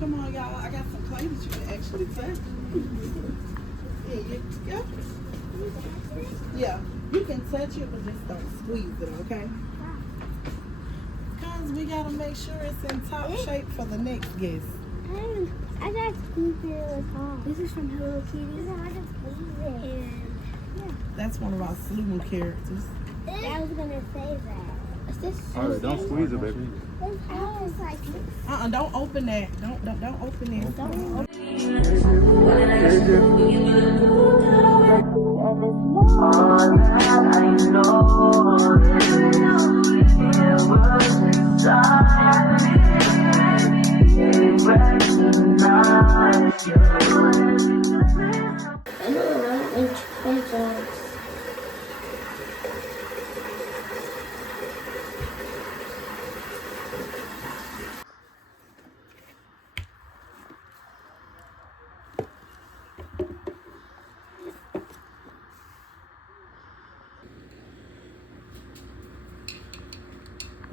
Come on, y'all. I got some clay that you can actually touch. Yeah. Yeah, you can touch it, but just don't squeeze it, okay? Because we got to make sure it's in top shape for the next guest. I got to squeeze it with home. This is from Hello Kitty. I got to squeeze it. And, yeah. That's one of our Sloomoo characters. I was going to say that. Is this Alright, don't squeeze it, baby. Don't open that. Don't open it.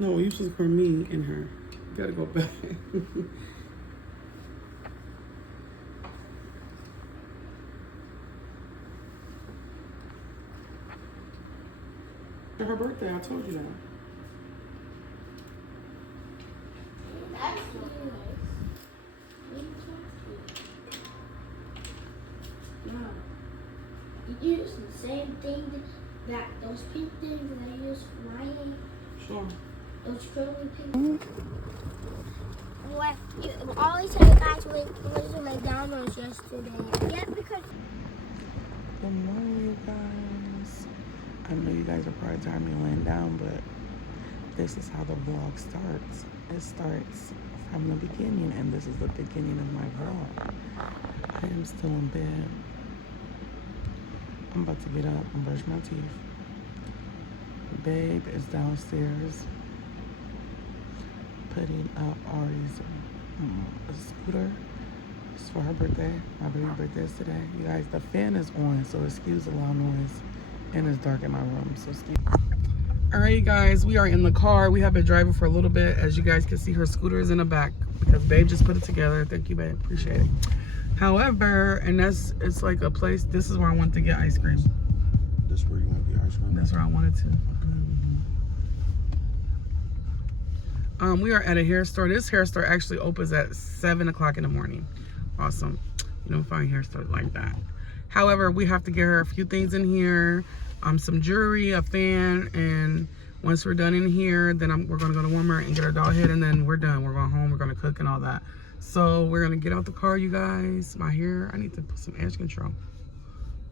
No, usually for me and her. Gotta go back. For her birthday, I told you that. That's nice. You use the same thing that those pink things that I use for my hair. Sure. Those curly pink. What? You always say you guys went to McDonald's yesterday. Yeah, because. Good morning, you guys. I know you guys are probably tired of me laying down, but this is how the vlog starts. It starts from the beginning, and this is the beginning of my vlog. I am still in bed. I'm about to get up and brush my teeth. Babe is downstairs putting up Ari's scooter. It's for her birthday. My baby's birthday is today. You guys, the fan is on, so excuse the loud noise. And it's dark in my room, so excuse me. All right, you guys, we are in the car. We have been driving for a little bit. As you guys can see, her scooter is in the back because babe just put it together. Thank you, babe. Appreciate it. However, and it's like a place, this is where I want to get ice cream. This where you want to get ice cream? That's where I wanted to. We are at a hair store. This hair store actually opens at 7 o'clock in the morning. Awesome. You don't find hair stores like that. However, we have to get her a few things in here. Some jewelry, a fan, and once we're done in here, then we're gonna go to Walmart and get our doll head, and then we're done. We're going home, we're gonna cook and all that. So we're gonna get out the car, you guys. My hair, I need to put some edge control.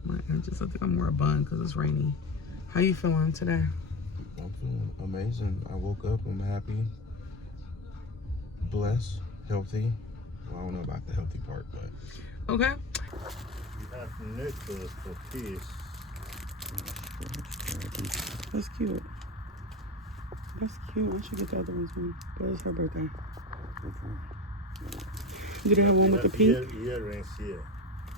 My edges, I think I'm more a bun because it's rainy. How you feeling today? I'm feeling amazing. I woke up, I'm happy, blessed, healthy. Well, I don't know about the healthy part, but. Okay. You have necklace for peace. That's cute. That's cute. I should get the other ones, man. But it's her birthday. Do they have one with the pink? Earrings here.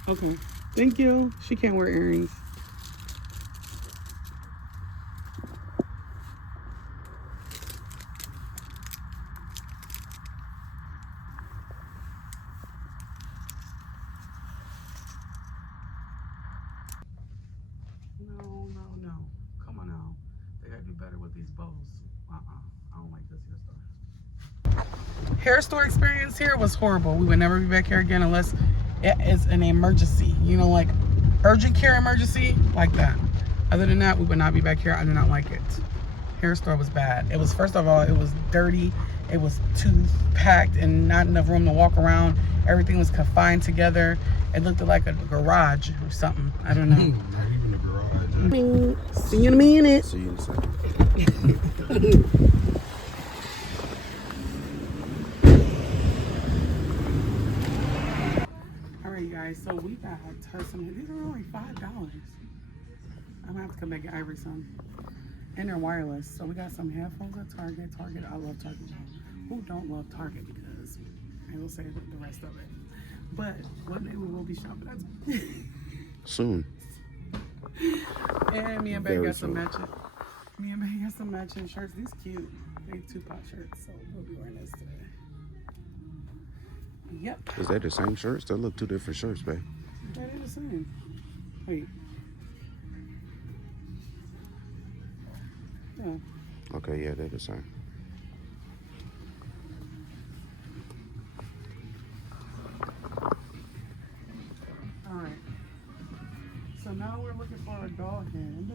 Okay. Thank you. She can't wear earrings. No. Come on now. They gotta do better with these bows. I don't like this hair store. Hair store experience here was horrible. We would never be back here again unless it is an emergency. You know, like urgent care emergency, like that. Other than that, we would not be back here. I did not like it. Hair store was bad. It was, first of all, it was dirty. It was too packed and not enough room to walk around. Everything was confined together. It looked like a garage or something. I don't know. Not even a garage. See you in a minute. See you in a second. All right, guys. So we got her some. These are only $5. I'm gonna have to come back and Ivory some. And they're wireless. So we got some headphones at Target. Target, I love Target. Who don't love Target? Because I will say the rest of it. But one day we will be shopping at Soon. And me and Bae got some matching. Me and Bae got some matching shirts. These cute. They 2-pot shirts. So we'll be wearing this today. Yep. Is that the same shirts? They look two different shirts, babe. That is the same. Wait. Yeah. Okay, yeah, they're the same. All right. So now we're looking for a doll head.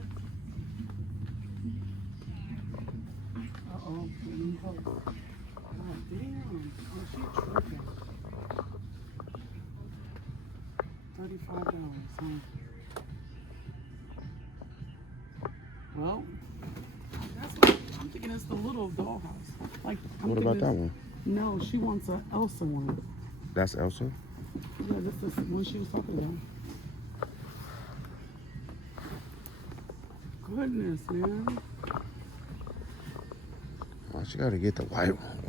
Uh-oh. God damn. Oh, she tripping. $35, huh? Well, that's like, I'm thinking it's the little dollhouse. Like, What about that one? No, she wants a Elsa one. That's Elsa? Yeah, this is what she was talking about. Goodness, man. Why she gotta get the white one?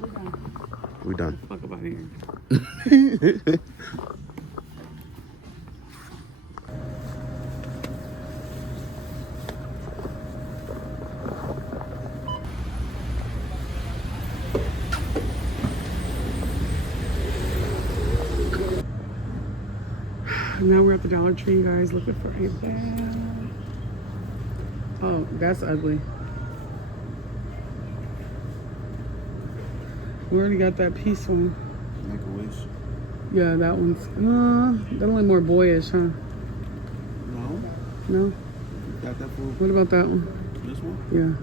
We're done. We done. Fuck about here. Now we're at the Dollar Tree, you guys, looking for a bag. Oh, that's ugly. We already got that piece one. Make a wish. Yeah, that one's that one more boyish, huh? No. No? You got that for What about that one? this one? Yeah.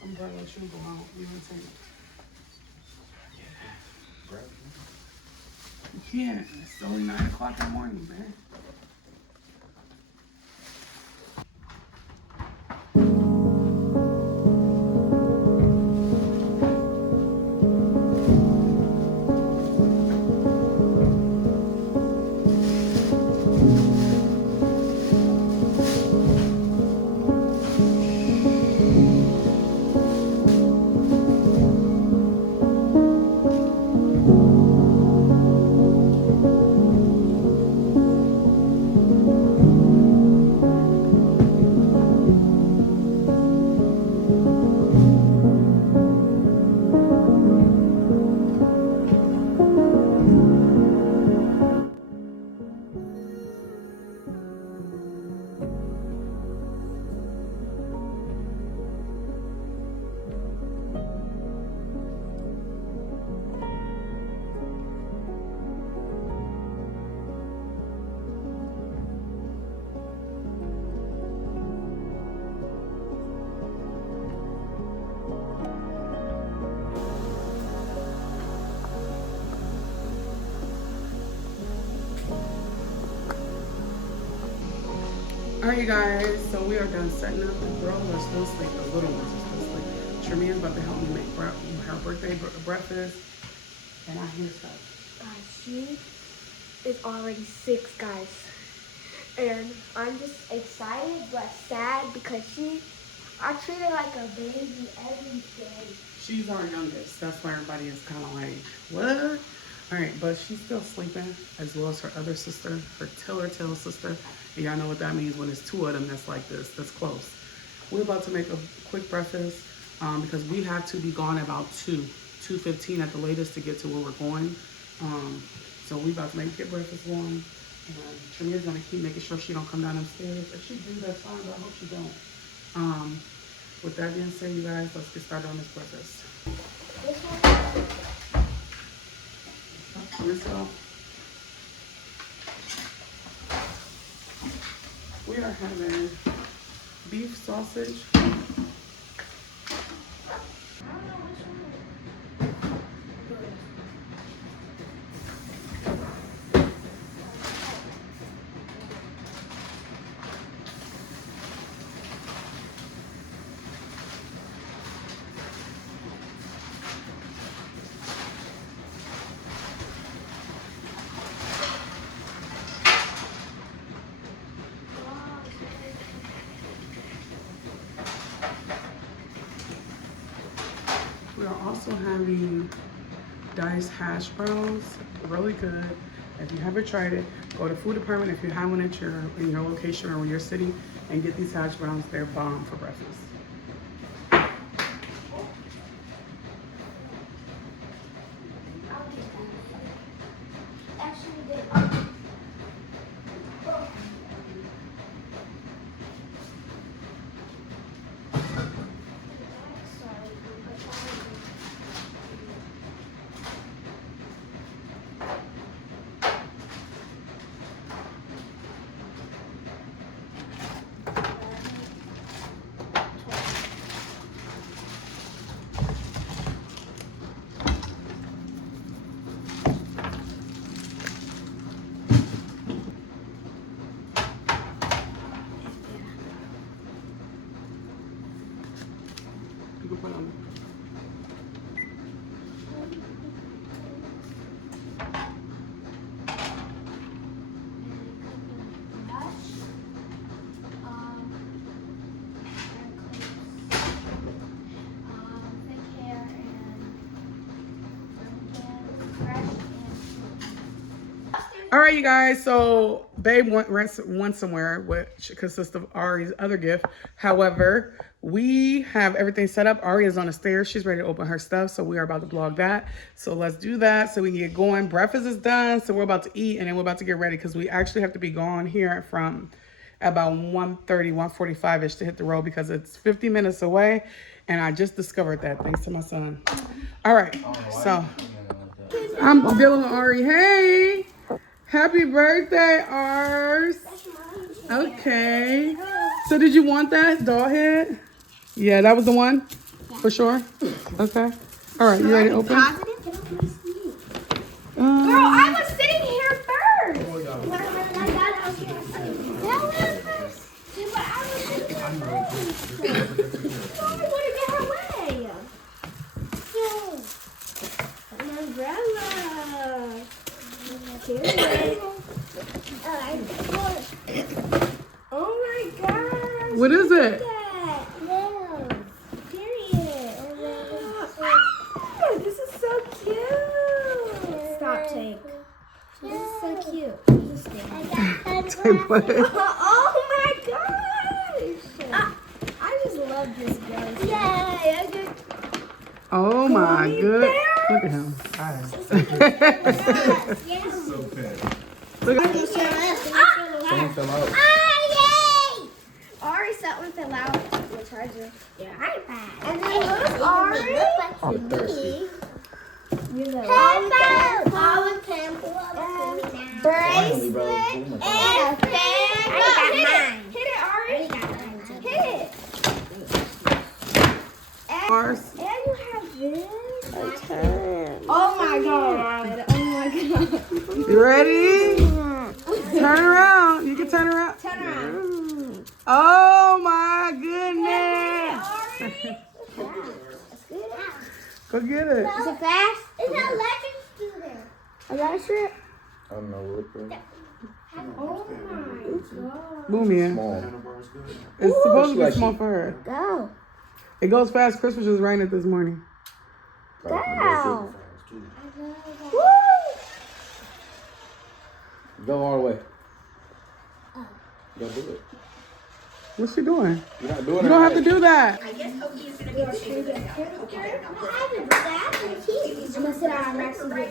I'm glad I should go out. You can't. It's only 9 o'clock in the morning, man. All right, you guys, so we are done setting up. The girls are still asleep. The little ones are still asleep. Tremia's about to help me make her birthday breakfast. And I hear stuff. She is already 6, guys. And I'm just excited but sad because I treat her like a baby every day. She's our youngest. That's why everybody is kind of like, what? All right, but she's still sleeping, as well as her other sister, her tiller tail sister. And y'all know what that means when there's 2 of them that's like this, that's close. We're about to make a quick breakfast because we have to be gone about 2:15 at the latest to get to where we're going. So we about to get breakfast warm. Trinia's gonna keep making sure she don't come down them stairs. If she do, that's fine, but I hope she don't. With that being said, you guys, let's get started on this breakfast. This one? We are having beef sausage. also having diced hash browns, really good. If you haven't tried it, go to food department if you have one at in your location or your city and get these hash browns. They're bomb for breakfast. Actually, did. You can put on. All right, you guys. So, babe went somewhere, which consists of Ari's other gift. However, we have everything set up. Arii is on the stairs. She's ready to open her stuff. So, we are about to vlog that. So, let's do that so we can get going. Breakfast is done. So, we're about to eat and then we're about to get ready because we actually have to be gone here from about 1:30, 1:45-ish to hit the road because it's 50 minutes away. And I just discovered that thanks to my son. All right. So, I'm dealing with Arii. Hey. Happy birthday, Ars. Okay. So did you want that doll head? Yeah, that was the one? For sure? Okay. All right, you ready to open? Girl, I was sitting here first. When I got out here, that was first. Yeah, but I was sitting here first. I want to get her way. An umbrella. Oh my gosh. What is it? This is so cute. Stop, Tank. This is so cute. Oh my gosh. I just love this guy. Yay. Oh my goodness. Look at him. Look at him. Someone fell out. Arii, something fell out. The charger. Yeah. And then who's Arii? Finally, bro. Bracelet Oh my God. and a fan. Hit it, Arii. Hit it. Ars. And you have this. Oh my god. Oh my god. You ready? Turn around. You can turn around. Turn around. Oh my goodness. Go get it. Is it fast? It's an electric scooter. Electric? I don't know what the Oh my god. Boom, yeah. small. It's supposed to be Like small she- for her. Go. It goes fast. Christmas was raining this morning. Go. Go all the way. Go do it. What's she doing? You're not doing it. You don't have to do that. I'm gonna sit on Max's leg.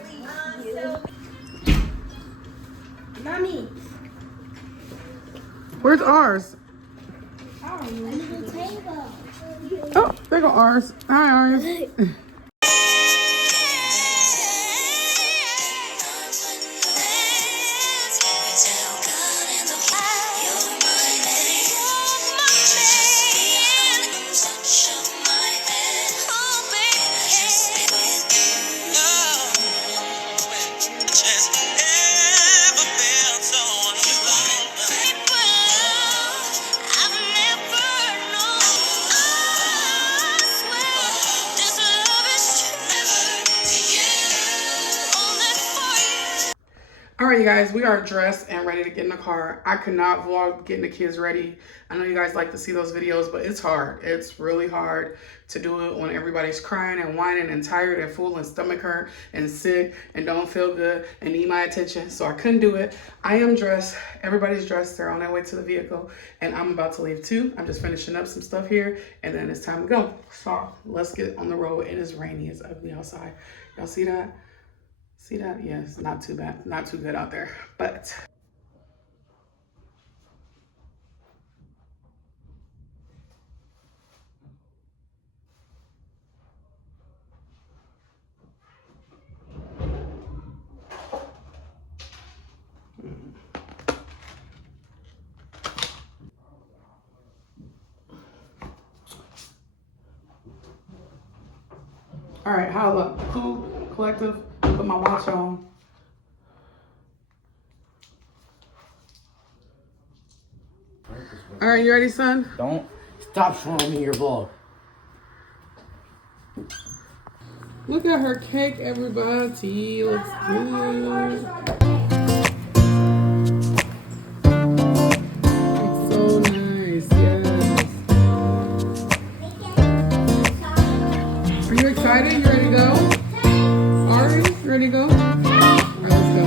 Mommy. Where's ours? Oh, there go ours. Hi, ours. I've never known. I swear this love right, you guys, we are dressed and ready to get in the car. I could not vlog getting the kids ready. I know you guys like to see those videos, but it's hard. It's really hard to do it when everybody's crying and whining and tired and full and stomach hurt and sick and don't feel good and need my attention. So I couldn't do it. I am dressed. Everybody's dressed. They're on their way to the vehicle and I'm about to leave too. I'm just finishing up some stuff here and then it's time to go. So let's get on the road. It is rainy. It's ugly outside. Y'all see that? See that? Yes, not too bad. Not too good out there, but. All right, how look? Cool, collective, put my watch on. All right, you ready, son? Don't stop showing me your vlog. Look at her cake, everybody. Looks good. It's so nice, yes. Are you excited? You ready to go? Arii, you ready to go? All right, let's go.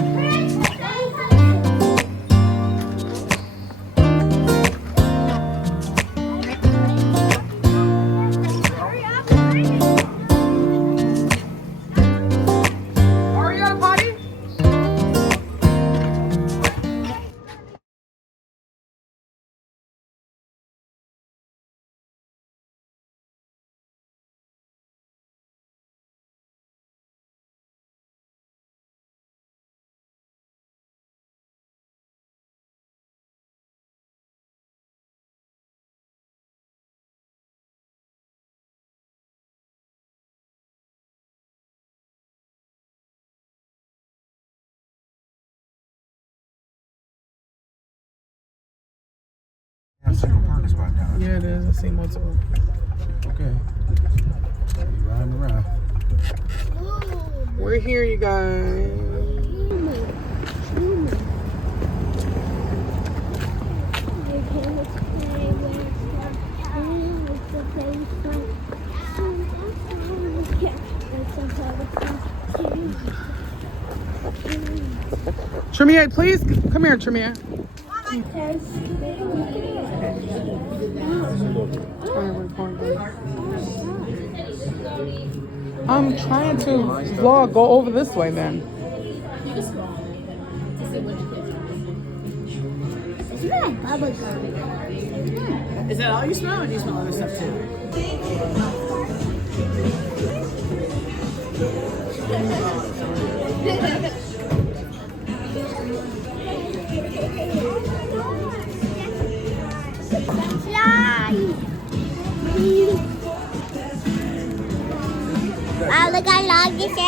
Yeah, single parking spot down. Yeah, it is. I see multiple. Okay. Riding around. We're here, you guys. Tremere, please come here, Tremere. I'm trying to vlog. Go over this way then. Is that all you smell, or do you smell other stuff too? Wow, look how long this is.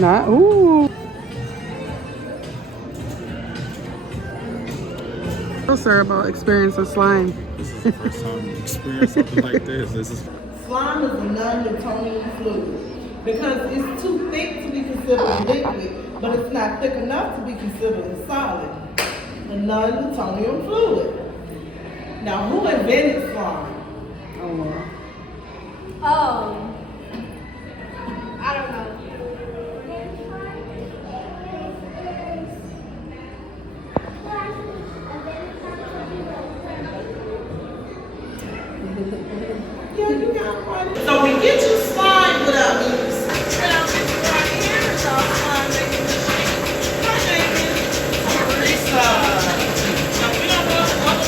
Not, ooh. Tell sir about experiencing slime. This is the first time you experience something like this. This is Slime is a non-Newtonian fluid because it's too thick to be considered a liquid, but it's not thick enough to be considered a solid. A non-Newtonian fluid. Now, who invented slime? I don't know. Yeah, you got one. So we get you slime without use. And I'll take you right here. It's our slime making machine. Hi, David. Teresa. Now, we don't want.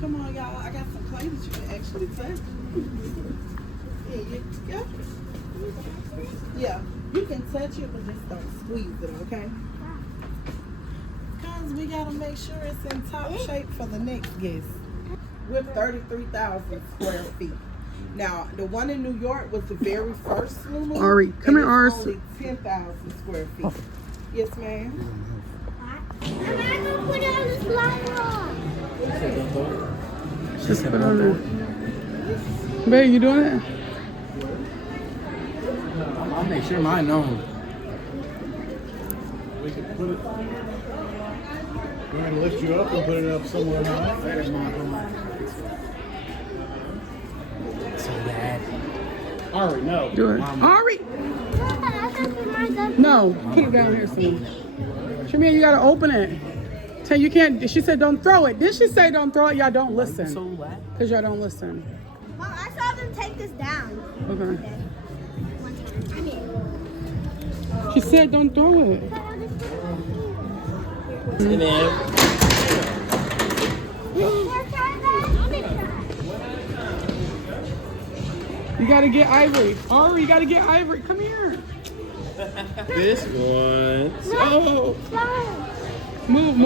Come on, y'all. I got some clay that you can actually touch. Here you go. Yeah, you can touch it, but just don't squeeze it, okay? Because we got to make sure it's in top shape for the next guest. We're 33,000 square feet. Now, the one in New York was the very first Sloomoo. Arii, come here, Arii. Only 10,000 square feet. Yes, ma'am. I'm not going to put it on the slime rock. Just put it on there. Babe, you doing it? I'll make sure mine known. We can put it. We're gonna lift you up and put it up somewhere high. So bad. Arii, no. Do it. Arii! No, put it down here soon. Shamia, you gotta open it. Tell you can't. She said don't throw it. Did she say don't throw it? Y'all don't listen. So what? Cause y'all don't listen. Mom, I saw them take this down. Okay. I mean, She said don't throw it. And then You gotta get Ivory. Arii, you gotta get Ivory. Come here. This one. Oh. Move.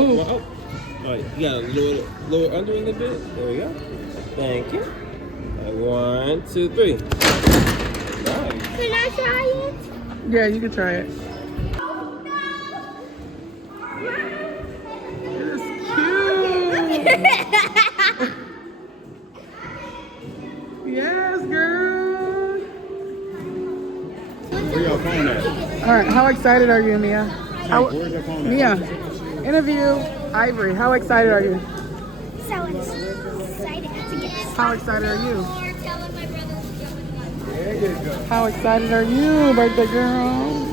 Oh, you gotta lower it under a little bit. There we go. Thank you. 1, 2, 3. Nice. can I try it? Yeah, you can try it. It's cute. Yes, girl. Where y'all phone at? All right, how excited are you, Mia? Where's your phone at? Mia, interview Ivory. How excited are you? So excited to get How excited are you? more telling my brothers to There you go. How excited are you, birthday girl?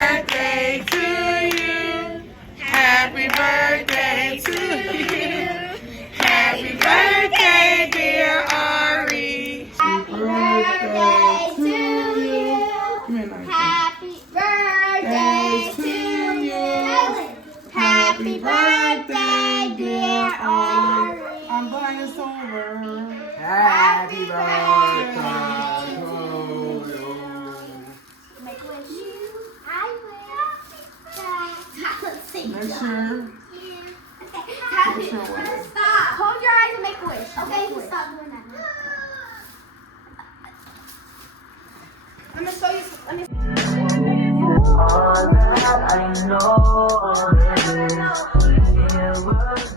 Birthday to you. Happy birthday to you. Happy birthday, dear Arii. Happy birthday to you. Come here, Nike. Happy birthday to you. Happy birthday, dear Arii. I'm glad it's over. happy birthday. Make a wish. I will. Make sure. Stop. Hold your eyes and make a wish. Okay, you stop doing that. I'm gonna show you. All that I know, it was